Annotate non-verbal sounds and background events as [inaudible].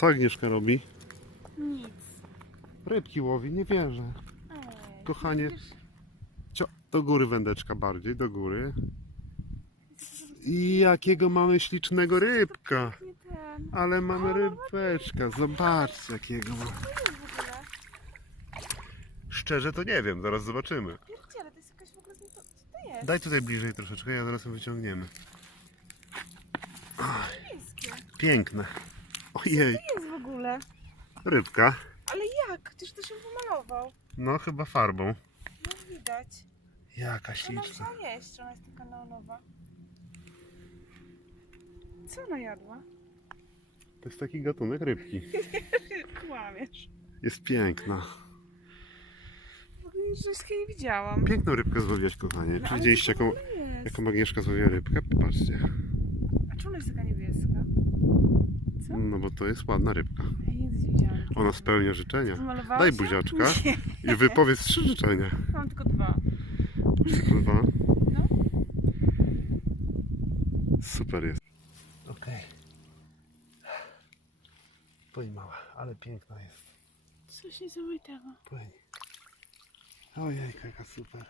Co Agnieszka robi? Nic. Rybki łowi, nie wierzę. Ej, Kochanie. Cio, do góry wędeczka bardziej, do góry. I jakiego mamy ślicznego rybka. Nie ten. Ale mamy rybeczka, zobaczcie jakiego ma. W ogóle? Szczerze to nie wiem, zaraz zobaczymy. Pierdziele, to jest jakaś w ogóle... nie to- Co to jest? Daj tutaj bliżej troszeczkę, ja zaraz ją wyciągniemy. Niebieskie. Piękne. Ojej, jest w ogóle? rybka. Ale jak? Przecież to się pomalował. No chyba farbą. No widać. Jaka ona śliczna. chciała jeść? Ona jest taka neonowa. Co ona jadła? To jest taki gatunek rybki. [laughs] Kłamiesz. Jest piękna. W ogóle nic nie widziałam. Piękną rybkę złowiłaś, kochanie. No, Czy ale widzieliście co jaką, to jest? jaką Agnieszka złowiła rybkę? Popatrzcie. A czemu ona jest taka niebieska? Co? No bo to jest ładna rybka. Ja nic nie widziałam. Ona spełnia życzenia. Zmalowałeś Daj ją? buziaczka [laughs] Nie, i wypowiedz trzy życzenia. mam tylko dwa. Dwa. No. Super jest. Okej. Płyń mała, ale piękna jest. Coś niesamowitego. Płyń. Ojej, jaka super.